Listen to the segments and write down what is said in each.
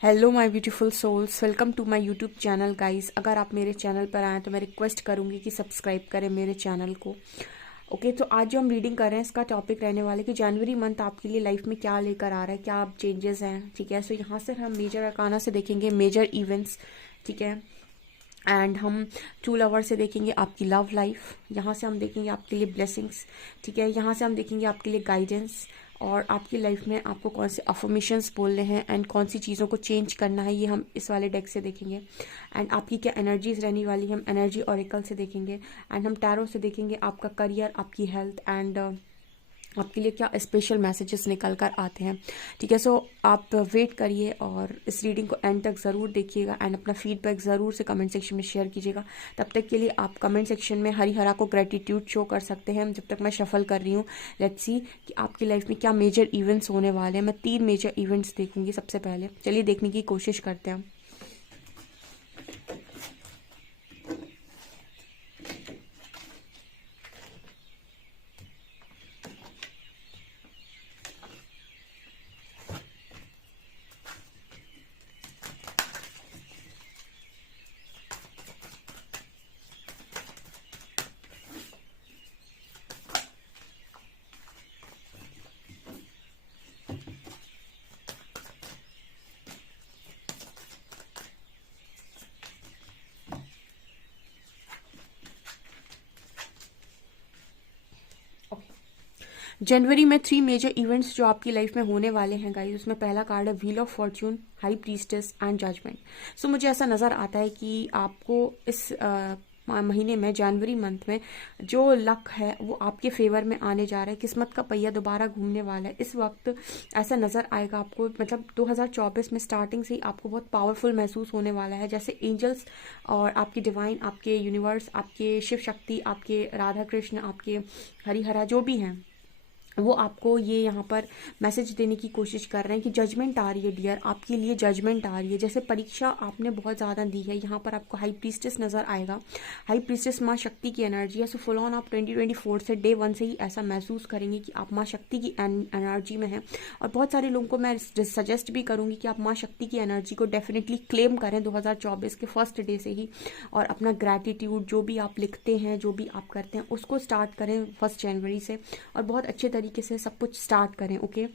Hello my beautiful souls, welcome to my YouTube channel guys. अगर आप मेरे channel पर आएँ तो मैं रिक्वेस्ट करूंगी कि सब्सक्राइब करें मेरे चैनल को। ओके, तो आज जो हम रीडिंग कर रहे हैं इसका टॉपिक रहने वाला है कि जनवरी मंथ आपके लिए लाइफ में क्या लेकर आ रहा है, क्या चेंजेस हैं। ठीक है, सो यहाँ से हम मेजर अरकाना से देखेंगे मेजर इवेंट्स। ठीक है, एंड हम टू लवर से देखेंगे आपकी लव लाइफ। यहाँ से हम देखेंगे आपके लिए ब्लेसिंग्स। ठीक है, यहाँ से हम देखेंगे आपके लिए गाइडेंस और आपकी लाइफ में आपको कौन से अफर्मेशंस बोलने हैं एंड कौन सी चीज़ों को चेंज करना है, ये हम इस वाले डेक से देखेंगे। एंड आपकी क्या एनर्जीज रहने वाली, हम एनर्जी ऑरिकल से देखेंगे। एंड हम टैरो से देखेंगे आपका करियर, आपकी हेल्थ एंड आपके लिए क्या स्पेशल मैसेजेस निकल कर आते हैं। ठीक है, सो आप वेट करिए और इस रीडिंग को एंड तक ज़रूर देखिएगा एंड अपना फीडबैक ज़रूर से कमेंट सेक्शन में शेयर कीजिएगा। तब तक के लिए आप कमेंट सेक्शन में हरी हरा को ग्रेटिट्यूड शो कर सकते हैं जब तक मैं शफल कर रही हूँ। लेट्स सी कि आपकी लाइफ में क्या मेजर इवेंट्स होने वाले हैं। मैं 3 मेजर इवेंट्स देखूंगी सबसे पहले। चलिए देखने की कोशिश करते हैं। जनवरी में 3 मेजर इवेंट्स जो आपकी लाइफ में होने वाले हैं गाइस, उसमें पहला कार्ड है wheel of fortune, high priestess and judgement. So मुझे ऐसा नज़र आता है कि आपको इस महीने में, जनवरी मंथ में, जो लक है वो आपके फेवर में आने जा रहा है। किस्मत का पहिया दोबारा घूमने वाला है। इस वक्त ऐसा नज़र आएगा आपको, मतलब 2024 में स्टार्टिंग से ही आपको बहुत पावरफुल महसूस होने वाला है। जैसे एंजल्स और आपकी डिवाइन, आपके यूनिवर्स, आपके शिव शक्ति, आपके राधा कृष्ण, आपके हरिहरा जो भी हैं, वो आपको ये यहाँ पर मैसेज देने की कोशिश कर रहे हैं कि जजमेंट आ रही है डियर, आपके लिए जजमेंट आ रही है। जैसे परीक्षा आपने बहुत ज़्यादा दी है, यहाँ पर आपको हाई प्रीस्टेस नज़र आएगा। हाई प्रीस्टेस माँ शक्ति की एनर्जी है। सो फुल ऑन आप 2024 से डे 1 से ही ऐसा महसूस करेंगे कि आप माँ शक्ति की एनर्जी में हैं। और बहुत सारे लोगों को मैं सजेस्ट भी करूँगी कि आप माँ शक्ति की एनर्जी को डेफिनेटली क्लेम करें 2024 के फर्स्ट डे से ही। और अपना ग्रैटिट्यूड, जो भी आप लिखते हैं, जो भी आप करते हैं, उसको स्टार्ट करें 1 जनवरी से और बहुत अच्छे तरीके से सब कुछ स्टार्ट करें। ओके,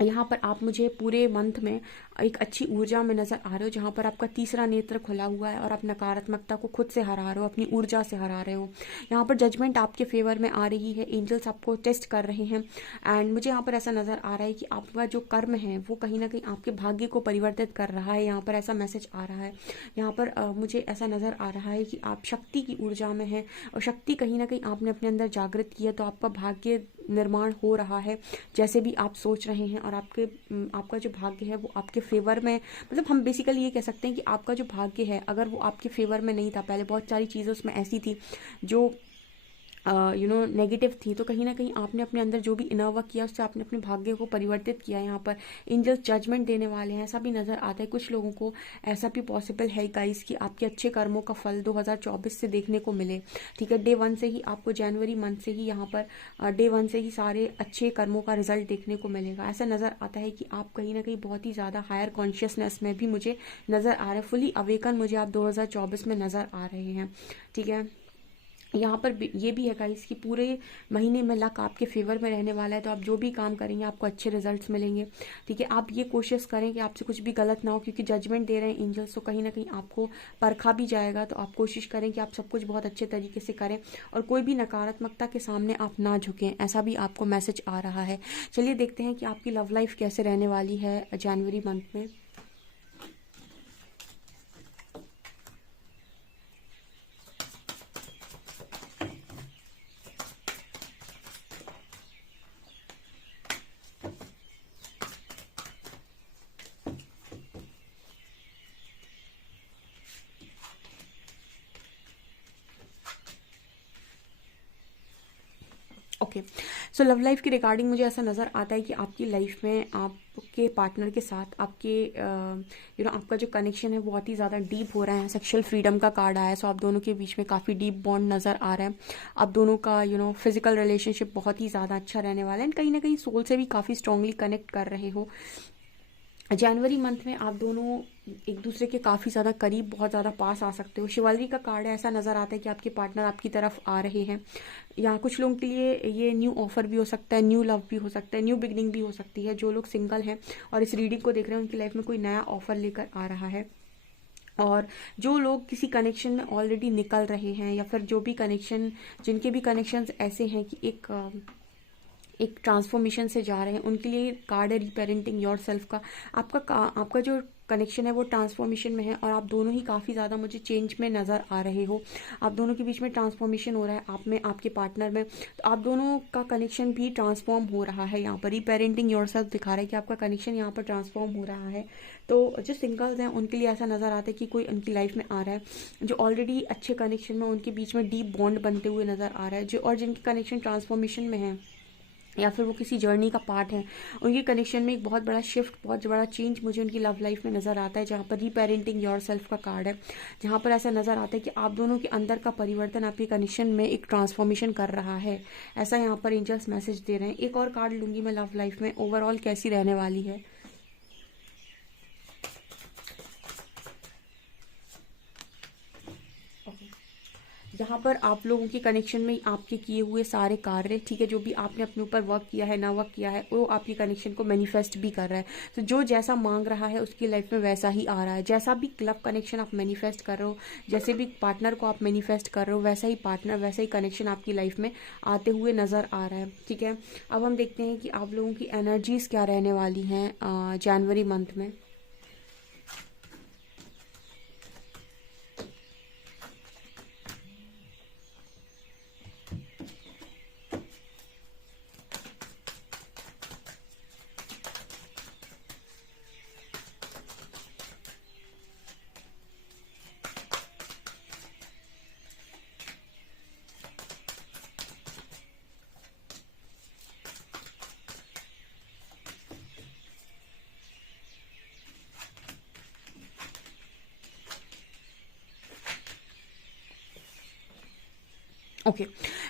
यहाँ पर आप मुझे पूरे मंथ में एक अच्छी ऊर्जा में नज़र आ रहे हो, जहाँ पर आपका तीसरा नेत्र खुला हुआ है और आप नकारात्मकता को खुद से हरा रहे हो, अपनी ऊर्जा से हरा रहे हो। यहाँ पर जजमेंट आपके फेवर में आ रही है। एंजल्स आपको टेस्ट कर रहे हैं एंड मुझे यहाँ पर ऐसा नज़र आ रहा है कि आपका जो कर्म है वो कहीं ना कहीं आपके भाग्य को परिवर्तित कर रहा है। यहाँ पर ऐसा मैसेज आ रहा है। यहाँ पर मुझे ऐसा नज़र आ रहा है कि आप शक्ति की ऊर्जा में हैं और शक्ति कहीं ना कहीं आपने अपने अंदर जागृत की है, तो आपका भाग्य निर्माण हो रहा है जैसे भी आप सोच रहे हैं। और आपका जो भाग्य है वो आपके फेवर में, मतलब हम बेसिकली ये कह सकते हैं कि आपका जो भाग्य है, अगर वो आपके फेवर में नहीं था, पहले बहुत सारी चीज़ें उसमें ऐसी थी जो नेगेटिव थी, तो कहीं ना कहीं आपने अपने अंदर जो भी इनर वर्क किया उससे आपने अपने भाग्य को परिवर्तित किया। यहाँ पर एंजल्स जजमेंट देने वाले हैं, ऐसा भी नज़र आता है। कुछ लोगों को ऐसा भी पॉसिबल है गाइस कि आपके अच्छे कर्मों का फल 2024 से देखने को मिले। ठीक है, डे 1 से ही आपको, जनवरी मंथ से ही यहाँ पर डे 1 से ही सारे अच्छे कर्मों का रिजल्ट देखने को मिलेगा। ऐसा नज़र आता है कि आप कहीं ना कहीं बहुत ही ज़्यादा हायर कॉन्शियसनेस में भी मुझे नज़र आ रहा है। फुली अवेकन मुझे आप 2024 में नज़र आ रहे हैं। ठीक है, यहाँ पर ये भी है गाइस कि पूरे महीने में लक आपके फेवर में रहने वाला है, तो आप जो भी काम करेंगे आपको अच्छे रिजल्ट्स मिलेंगे। ठीक है, आप ये कोशिश करें कि आपसे कुछ भी गलत ना हो, क्योंकि जजमेंट दे रहे हैं एंजल्स, तो कहीं ना कहीं आपको परखा भी जाएगा। तो आप कोशिश करें कि आप सब कुछ बहुत अच्छे तरीके से करें और कोई भी नकारात्मकता के सामने आप ना झुकें, ऐसा भी आपको मैसेज आ रहा है। चलिए देखते हैं कि आपकी लव लाइफ कैसे रहने वाली है जनवरी मंथ में। ओके, सो लव लाइफ की रिगार्डिंग मुझे ऐसा नज़र आता है कि आपकी लाइफ में आपके पार्टनर के साथ आपके आपका जो कनेक्शन है वो बहुत ही ज़्यादा डीप हो रहा है। सेक्सुअल फ्रीडम का कार्ड आया है, सो आप दोनों के बीच में काफ़ी डीप बॉन्ड नज़र आ रहा है। आप दोनों का फिजिकल रिलेशनशिप बहुत ही ज़्यादा अच्छा रहने वाला है एंड कहीं ना कहीं सोल से भी काफ़ी स्ट्रांगली कनेक्ट कर रहे हो। जनवरी मंथ में आप दोनों एक दूसरे के काफ़ी ज़्यादा करीब, बहुत ज़्यादा पास आ सकते हो। शिवालरी का कार्ड है, ऐसा नज़र आता है कि आपके पार्टनर आपकी तरफ आ रहे हैं। यहाँ कुछ लोगों के लिए ये न्यू ऑफर भी हो सकता है, न्यू लव भी हो सकता है, न्यू बिगनिंग भी हो सकती है। जो लोग सिंगल हैं और इस रीडिंग को देख रहे हैं, उनकी लाइफ में कोई नया ऑफर लेकर आ रहा है। और जो लोग किसी कनेक्शन में ऑलरेडी निकल रहे हैं, या फिर जो भी कनेक्शन, जिनके भी कनेक्शंस ऐसे हैं कि एक ट्रांसफॉर्मेशन से जा रहे हैं, उनके लिए कार्ड है रीपेरेंटिंग योर सेल्फ का। आपका जो कनेक्शन है वो ट्रांसफॉर्मेशन में है, और आप दोनों ही काफ़ी ज़्यादा मुझे चेंज में नज़र आ रहे हो। आप दोनों के बीच में ट्रांसफॉर्मेशन हो रहा है, आप में, आपके पार्टनर में। तो आप दोनों का कनेक्शन भी ट्रांसफॉर्म हो रहा है। यहाँ पर रीपेरेंटिंग योर सेल्फ दिखा रहा है कि आपका कनेक्शन यहाँ पर ट्रांसफॉर्म हो रहा है। तो जो सिंगल्स हैं उनके लिए ऐसा नज़र आता है कि कोई उनकी लाइफ में आ रहा है जो ऑलरेडी अच्छे कनेक्शन में, उनके बीच में डीप बॉन्ड बनते हुए नज़र आ रहा है। जो और जिनके कनेक्शन ट्रांसफॉर्मेशन में है, या फिर वो किसी जर्नी का पार्ट है, उनके कनेक्शन में एक बहुत बड़ा शिफ्ट, बहुत बड़ा चेंज मुझे उनकी लव लाइफ में नज़र आता है। जहाँ पर रीपेरेंटिंग योर सेल्फ का कार्ड है, जहाँ पर ऐसा नज़र आता है कि आप दोनों के अंदर का परिवर्तन आपके कनेक्शन में एक ट्रांसफॉर्मेशन कर रहा है। ऐसा यहाँ पर एंजल्स मैसेज दे रहे हैं। एक और कार्ड लूंगी मैं लव लाइफ में ओवरऑल कैसी रहने वाली है। जहाँ पर आप लोगों के कनेक्शन में आपके किए हुए सारे कार्य, ठीक है, जो भी आपने अपने ऊपर वर्क किया है, ना वर्क किया है, वो आपकी कनेक्शन को मैनिफेस्ट भी कर रहा है। तो जो जैसा मांग रहा है उसकी लाइफ में वैसा ही आ रहा है। जैसा भी लव कनेक्शन आप मैनिफेस्ट कर रहे हो, जैसे भी पार्टनर को आप मैनिफेस्ट कर रहे हो, वैसा ही पार्टनर, वैसा ही कनेक्शन आपकी लाइफ में आते हुए नज़र आ रहा है। ठीक है, अब हम देखते हैं कि आप लोगों की एनर्जीज क्या रहने वाली हैं जनवरी मंथ में। ओके,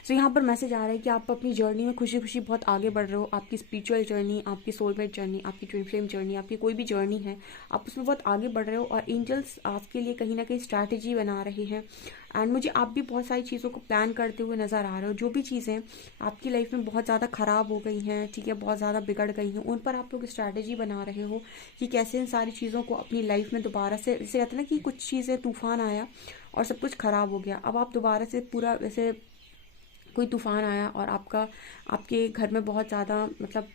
सो यहाँ पर मैसेज आ रहा है कि आप अपनी जर्नी में खुशी खुशी बहुत आगे बढ़ रहे हो। आपकी स्पिरिचुअल जर्नी, आपकी सोलमेट जर्नी, आपकी ट्विन फ्लेम जर्नी, आपकी कोई भी जर्नी है, आप उसमें बहुत आगे बढ़ रहे हो। और एंजल्स आपके लिए कहीं ना कहीं स्ट्रैटेजी बना रहे हैं। एंड मुझे आप भी बहुत सारी चीज़ों को प्लान करते हुए नज़र आ रहे हो। जो भी चीज़ें आपकी लाइफ में बहुत ज़्यादा ख़राब हो गई हैं, ठीक है, बहुत ज़्यादा बिगड़ गई हैं, उन पर आप लोग स्ट्रैटेजी बना रहे हो कि कैसे इन सारी चीज़ों को अपनी लाइफ में दोबारा से, जैसे कहते हैं ना कि कुछ चीज़ें, तूफान आया और सब कुछ ख़राब हो गया, अब आप दोबारा से पूरा, जैसे कोई तूफान आया और आपके घर में बहुत ज़्यादा, मतलब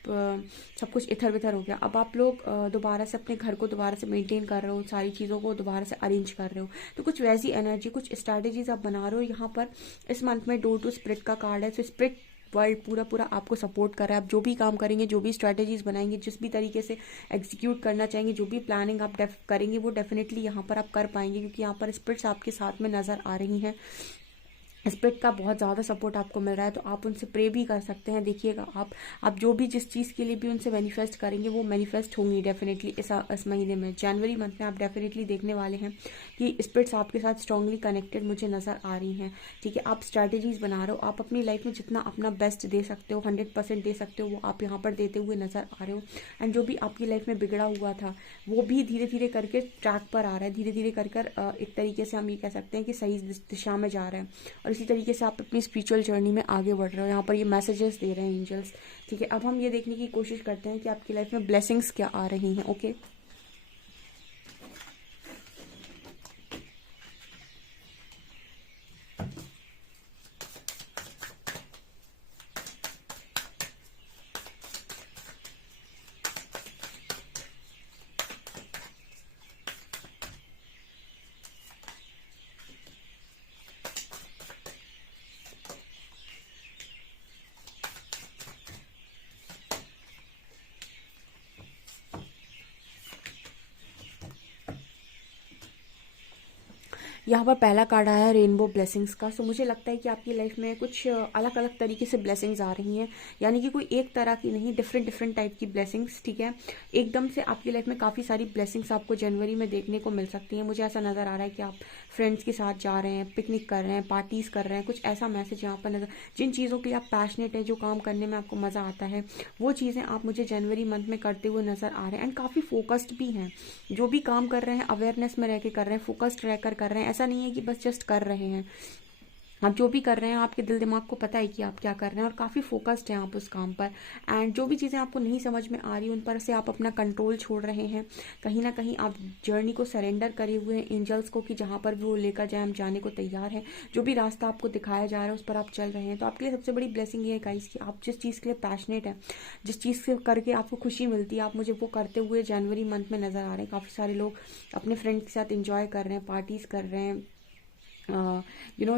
सब कुछ इधर बिधर हो गया। अब आप लोग दोबारा से अपने घर को दोबारा से मेंटेन कर रहे हो, सारी चीज़ों को दोबारा से अरेंज कर रहे हो। तो कुछ वैसी एनर्जी, कुछ स्ट्रैटेजीज आप बना रहे हो। यहाँ पर इस मंथ में डोर टू स्पिरिट का कार्ड है। तो स्पिरिट वर्ल्ड पूरा पूरा आपको सपोर्ट कर रहा है। आप जो भी काम करेंगे, जो भी स्ट्रैटेजीज बनाएंगे, जिस भी तरीके से एग्जीक्यूट करना चाहेंगे, जो भी प्लानिंग आप करेंगे, वो डेफिनेटली यहाँ पर आप कर पाएंगे, क्योंकि यहाँ पर स्पिरिट्स आपके साथ में नज़र आ रही हैं। स्पिरिट का बहुत ज़्यादा सपोर्ट आपको मिल रहा है। तो आप उनसे प्रे भी कर सकते हैं। देखिएगा, आप जो भी, जिस चीज़ के लिए भी उनसे मैनिफेस्ट करेंगे, वो मैनिफेस्ट होंगी डेफिनेटली इस महीने में, जनवरी मंथ में। आप डेफिनेटली देखने वाले हैं कि स्पिरिट्स आपके साथ स्ट्रांगली कनेक्टेड मुझे नज़र आ रही हैं। ठीक है, आप स्ट्रैटेजीज बना रहे हो, आप अपनी लाइफ में जितना अपना बेस्ट दे सकते हो, 100% दे सकते हो, वो आप यहाँ पर देते हुए नज़र आ रहे हो। एंड जो भी आपकी लाइफ में बिगड़ा हुआ था, वो भी धीरे धीरे करके ट्रैक पर आ रहा है। धीरे धीरे कर एक तरीके से हम ये कह सकते हैं कि सही दिशा में जा रहा है। और इसी तरीके से आप अपनी स्पिरिचुअल जर्नी में आगे बढ़ रहे हो। यहाँ पर ये मैसेजेस दे रहे हैं एंजल्स। ठीक है, अब हम ये देखने की कोशिश करते हैं कि आपकी लाइफ में ब्लेसिंग्स क्या आ रही हैं। ओके, यहाँ पर पहला कार्ड आया है रेनबो ब्लेसिंग्स का। सो मुझे लगता है कि आपकी लाइफ में कुछ अलग अलग तरीके से ब्लेसिंग्स आ रही हैं, यानी कि कोई एक तरह की नहीं, डिफरेंट डिफरेंट टाइप की ब्लेसिंग्स, ठीक है। एकदम से आपकी लाइफ में काफ़ी सारी ब्लेसिंग्स आपको जनवरी में देखने को मिल सकती हैं। मुझे ऐसा नज़र आ रहा है कि आप फ्रेंड्स के साथ जा रहे हैं, पिकनिक कर रहे हैं, पार्टीज़ कर रहे हैं, कुछ ऐसा मैसेज यहाँ पर नज़र, जिन चीज़ों के लिए आप पैशनेट हैं, जो काम करने में आपको मज़ा आता है, वो चीज़ें आप मुझे जनवरी मंथ में करते हुए नज़र आ रहे हैं। एंड काफ़ी फोकस्ड भी हैं, जो भी काम कर रहे हैं अवेयरनेस में रह के कर रहे हैं, फोकस्ड रहकर कर रहे हैं। ऐसा नहीं है कि बस जस्ट कर रहे हैं, आप जो भी कर रहे हैं आपके दिल दिमाग को पता है कि आप क्या कर रहे हैं और काफ़ी फोकस्ड हैं आप उस काम पर। एंड जो भी चीज़ें आपको नहीं समझ में आ रही उन पर से आप अपना कंट्रोल छोड़ रहे हैं। कहीं ना कहीं आप जर्नी को सरेंडर करे हुए हैं एंजल्स को, कि जहाँ पर भी वो लेकर जाए हम जाने को तैयार हैं। जो भी रास्ता आपको दिखाया जा रहा है उस पर आप चल रहे हैं। तो आपके लिए सबसे बड़ी ब्लेसिंग ये है गाइस कि आप जिस चीज़ के लिए पैशनेट है, जिस चीज़ से करके आपको खुशी मिलती है, आप मुझे वो करते हुए जनवरी मंथ में नज़र आ रहे हैं। काफ़ी सारे लोग अपने फ्रेंड्स के साथ इंजॉय कर रहे हैं, पार्टीज़ कर रहे हैं।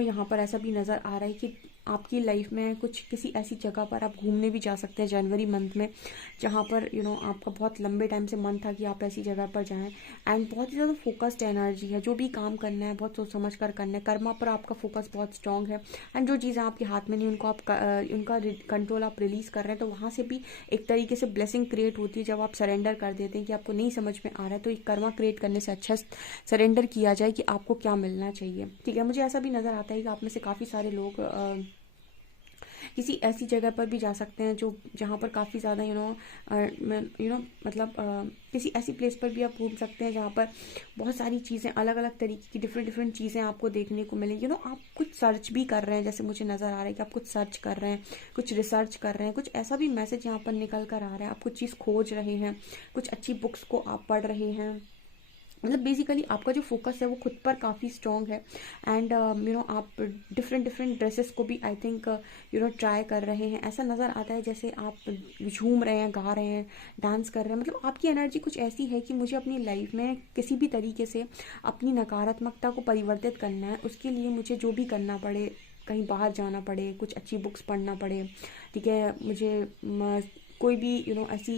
यहाँ पर ऐसा भी नज़र आ रहा है कि आपकी लाइफ में कुछ किसी ऐसी जगह पर आप घूमने भी जा सकते हैं जनवरी मंथ में, जहाँ पर आपका बहुत लंबे टाइम से मन था कि आप ऐसी जगह पर जाएं। एंड बहुत ही ज़्यादा फोकस्ड एनर्जी है, जो भी काम करना है बहुत सोच समझ कर करना है, कर्मा पर आपका फोकस बहुत स्ट्रांग है। एंड जो चीज़ें आपके हाथ में नहीं उनको आप उनका कंट्रोल आप रिलीज़ कर रहे हैं, तो वहाँ से भी एक तरीके से ब्लेसिंग क्रिएट होती है। जब आप सरेंडर कर देते हैं कि आपको नहीं समझ में आ रहा है, तो एक कर्मा क्रिएट करने से अच्छा सरेंडर किया जाए कि आपको क्या मिलना चाहिए, ठीक है। मुझे ऐसा भी नज़र आता है कि आप में से काफ़ी सारे लोग किसी ऐसी जगह पर भी जा सकते हैं जो जहाँ पर काफ़ी ज़्यादा मतलब किसी ऐसी प्लेस पर भी आप घूम सकते हैं जहाँ पर बहुत सारी चीज़ें, अलग अलग तरीके की डिफरेंट डिफरेंट चीज़ें आपको देखने को मिलेंगी। आप कुछ सर्च भी कर रहे हैं, जैसे मुझे नज़र आ रहा है कि आप कुछ सर्च कर रहे हैं, कुछ रिसर्च कर रहे हैं, कुछ ऐसा भी मैसेज यहाँ पर निकल कर आ रहा है। आप कुछ चीज़ खोज रहे हैं, कुछ अच्छी बुक्स को आप पढ़ रहे हैं। मतलब बेसिकली आपका जो फोकस है वो खुद पर काफ़ी स्ट्रॉन्ग है। एंड आप डिफरेंट डिफरेंट ड्रेसेस को भी आई थिंक ट्राई कर रहे हैं। ऐसा नज़र आता है जैसे आप झूम रहे हैं, गा रहे हैं, डांस कर रहे हैं। मतलब आपकी एनर्जी कुछ ऐसी है कि मुझे अपनी लाइफ में किसी भी तरीके से अपनी नकारात्मकता को परिवर्तित करना है। उसके लिए मुझे जो भी करना पड़े, कहीं बाहर जाना पड़े, कुछ अच्छी बुक्स पढ़ना पड़े, ठीक है, मुझे कोई भी ऐसी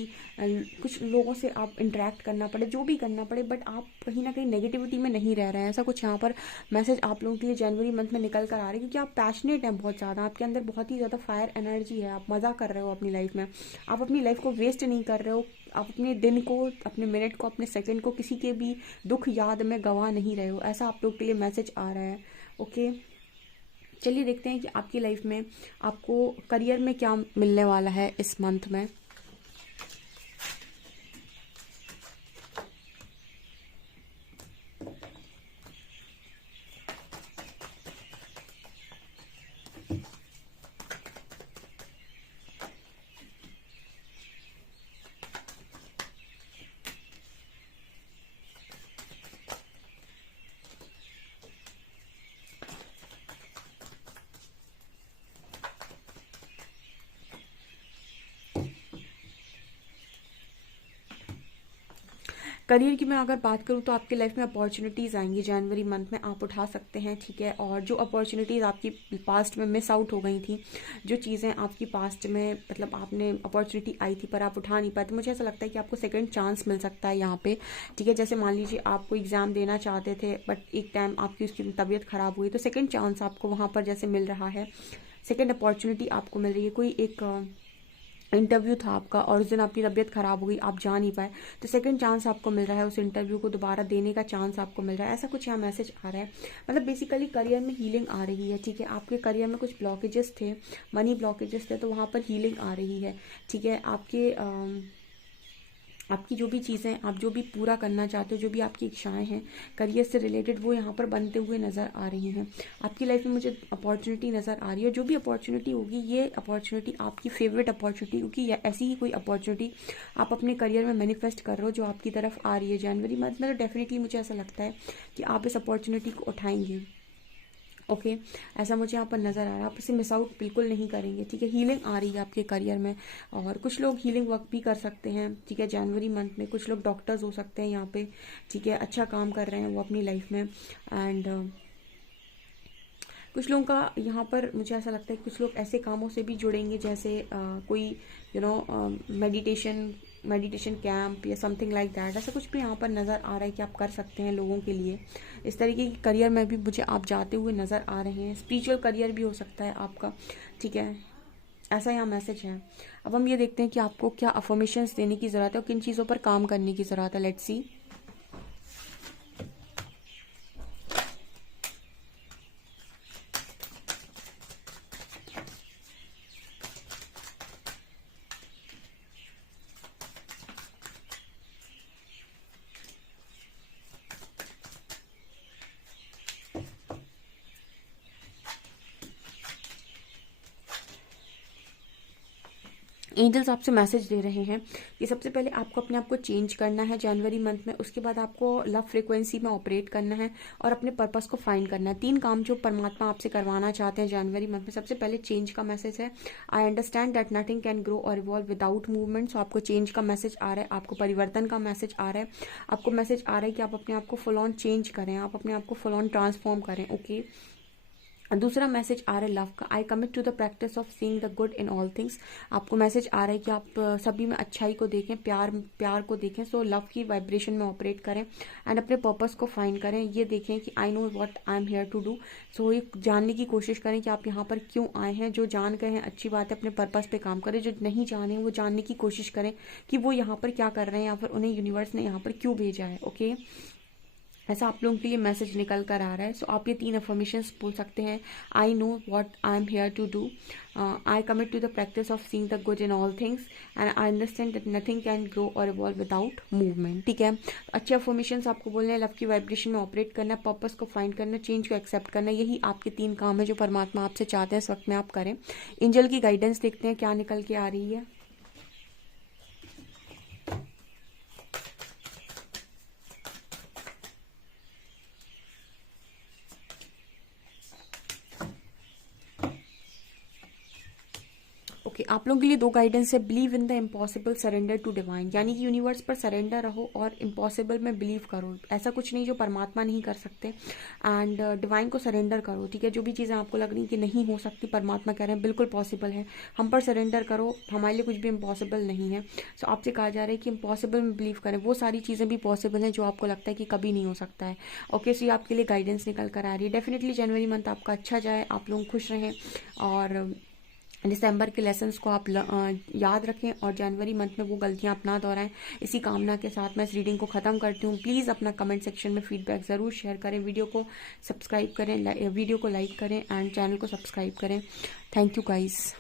कुछ लोगों से आप इंटरेक्ट करना पड़े, जो भी करना पड़े, बट आप कहीं ना कहीं नेगेटिविटी में नहीं रह रहे हैं। ऐसा कुछ यहाँ पर मैसेज आप लोगों के लिए जनवरी मंथ में निकल कर आ रही है, क्योंकि आप पैशनेट हैं बहुत ज़्यादा, आपके अंदर बहुत ही ज़्यादा फायर एनर्जी है। आप मज़ा कर रहे हो अपनी लाइफ में, आप अपनी लाइफ को वेस्ट नहीं कर रहे हो, आप अपने दिन को, अपने मिनट को, अपने सेकंड को किसी के भी दुख याद में गंवा नहीं रहे हो। ऐसा आप लोग के लिए मैसेज आ रहा है। ओके, चलिए देखते हैं कि आपकी लाइफ में आपको करियर में क्या मिलने वाला है इस मंथ में। करियर की मैं अगर बात करूँ तो आपकी लाइफ में अपॉर्चुनिटीज़ आएंगी जनवरी मंथ में, आप उठा सकते हैं, ठीक है। और जो अपॉर्चुनिटीज़ आपकी पास्ट में मिस आउट हो गई थी, जो चीज़ें आपकी पास्ट में मतलब आपने अपॉर्चुनिटी आई थी पर आप उठा नहीं पाए, तो मुझे ऐसा लगता है कि आपको सेकंड चांस मिल सकता है यहाँ पे, ठीक है। जैसे मान लीजिए आप कोई एग्ज़ाम देना चाहते थे बट एक टाइम आपकी उसकी तबीयत ख़राब हुई, तो सेकेंड चांस आपको वहाँ पर जैसे मिल रहा है, सेकेंड अपॉर्चुनिटी आपको मिल रही है। कोई एक इंटरव्यू था आपका और उस दिन आपकी तबीयत खराब हो गई, आप जा नहीं पाए, तो सेकंड चांस आपको मिल रहा है, उस इंटरव्यू को दोबारा देने का चांस आपको मिल रहा है। ऐसा कुछ यहाँ मैसेज आ रहा है। मतलब बेसिकली करियर में हीलिंग आ रही है, ठीक है। आपके करियर में कुछ ब्लॉकेजेस थे, मनी ब्लॉकेजेस थे, तो वहाँ पर हीलिंग आ रही है, ठीक है। आपकी जो भी चीज़ें, आप जो भी पूरा करना चाहते हो, जो भी आपकी इच्छाएं हैं करियर से रिलेटेड, वो यहाँ पर बनते हुए नज़र आ रही हैं। आपकी लाइफ में मुझे अपॉर्चुनिटी नज़र आ रही है। जो भी अपॉर्चुनिटी होगी, ये अपॉर्चुनिटी आपकी फेवरेट अपॉर्चुनिटी होगी, या ऐसी ही कोई अपॉर्चुनिटी आप अपने करियर में मैनिफेस्ट कर रहे हो जो आपकी तरफ आ रही है जनवरी मंथ में, तो डेफिनेटली मुझे ऐसा लगता है कि आप इस अपॉर्चुनिटी को उठाएंगे। ओके, ऐसा मुझे यहाँ पर नज़र आ रहा है। आप इसे मिस आउट बिल्कुल नहीं करेंगे, ठीक है। हीलिंग आ रही है आपके करियर में, और कुछ लोग हीलिंग वर्क भी कर सकते हैं, ठीक है, जनवरी मंथ में। कुछ लोग डॉक्टर्स हो सकते हैं यहाँ पे, ठीक है, अच्छा काम कर रहे हैं वो अपनी लाइफ में। एंड कुछ लोगों का यहाँ पर मुझे ऐसा लगता है कुछ लोग ऐसे कामों से भी जुड़ेंगे जैसे कोई मेडिटेशन मेडिटेशन कैंप या समथिंग लाइक दैट, ऐसा कुछ भी यहाँ पर नज़र आ रहा है कि आप कर सकते हैं लोगों के लिए। इस तरीके की करियर में भी मुझे आप जाते हुए नज़र आ रहे हैं। स्पिरिचुअल करियर भी हो सकता है आपका, ठीक है, ऐसा यहाँ मैसेज है। अब हम ये देखते हैं कि आपको क्या अफर्मेशंस देने की ज़रूरत है और किन चीज़ों पर काम करने की ज़रूरत है। Let's see. एंजल्स आपसे मैसेज दे रहे हैं कि सबसे पहले आपको अपने आप को चेंज करना है जनवरी मंथ में, उसके बाद आपको लव फ्रिक्वेंसी में ऑपरेट करना है और अपने पर्पस को फाइंड करना है। 3 काम जो परमात्मा आपसे करवाना चाहते हैं जनवरी मंथ में। सबसे पहले चेंज का मैसेज है। आई understand that nothing can grow और इवॉल्व विदाउट मूवमेंट। सो आपको चेंज का मैसेज आ रहा है, आपको परिवर्तन का मैसेज आ रहा है, आपको मैसेज आ रहा है कि आप अपने आप को फुल ऑन चेंज करें, आप अपने आप को फुल ऑन ट्रांसफॉर्म करें। ओके, दूसरा मैसेज आ रहा है लव का। I commit to the practice of seeing the good in all things. आपको मैसेज आ रहा है कि आप सभी में अच्छाई को देखें, प्यार को देखें। सो लव की वाइब्रेशन में ऑपरेट करें एंड अपने पर्पस को फाइंड करें। ये देखें कि I know what I am here to do. So ये जानने की कोशिश करें कि आप यहाँ पर क्यों आए हैं। जो जान गए हैं अच्छी बात है, अपने पर्पस पे काम करें। जो नहीं जाने वो जानने की कोशिश करें कि वो यहाँ पर क्या कर रहे हैं या फिर उन्हें यूनिवर्स ने यहाँ पर क्यों भेजा है। ओके, ऐसा आप लोगों के लिए मैसेज निकल कर आ रहा है। सो आप ये 3 अफर्मेशंस बोल सकते हैं। I know what I am here to do, I commit to the practice of seeing the good in all things and I understand that nothing can grow और इवॉल्व विदाउट मूवमेंट। ठीक है, अच्छे affirmations आपको बोलने हैं। Love की vibration में operate करना, पर्पस को फाइंड करना, चेंज को एक्सेप्ट करना, यही आपके 3 काम है जो परमात्मा आपसे चाहते हैं इस वक्त में आप करें। एंजल की गाइडेंस देखते हैं क्या निकल के आ रही है। ओके, आप लोगों के लिए 2 गाइडेंस है। Believe in the impossible, surrender to divine. यानी कि यूनिवर्स पर सरेंडर रहो और इम्पॉसिबल में बिलीव करो। ऐसा कुछ नहीं जो परमात्मा नहीं कर सकते, एंड डिवाइन को सरेंडर करो। ठीक है, जो भी चीज़ें आपको लग रही कि नहीं हो सकती, परमात्मा कह रहे हैं बिल्कुल पॉसिबल है। हम पर सरेंडर करो, हमारे लिए कुछ भी इम्पॉसिबल नहीं है। सो आपसे कहा जा रहा है कि इम्पॉसिबल में बिलीव करें। वो सारी चीज़ें भी पॉसिबल हैं जो आपको लगता है कि कभी नहीं हो सकता है। ओके, सो ये आपके लिए गाइडेंस निकल कर आ रही है। डेफिनेटली जनवरी मंथ आपका अच्छा जाए, आप लोग खुश रहें और दिसंबर के लेसन्स को आप याद रखें और जनवरी मंथ में वो गलतियां आप ना दोहराएं। इसी कामना के साथ मैं इस रीडिंग को ख़त्म करती हूँ। प्लीज़ अपना कमेंट सेक्शन में फीडबैक ज़रूर शेयर करें, वीडियो को सब्सक्राइब करें, वीडियो को लाइक करें एंड चैनल को सब्सक्राइब करें। Thank you guys.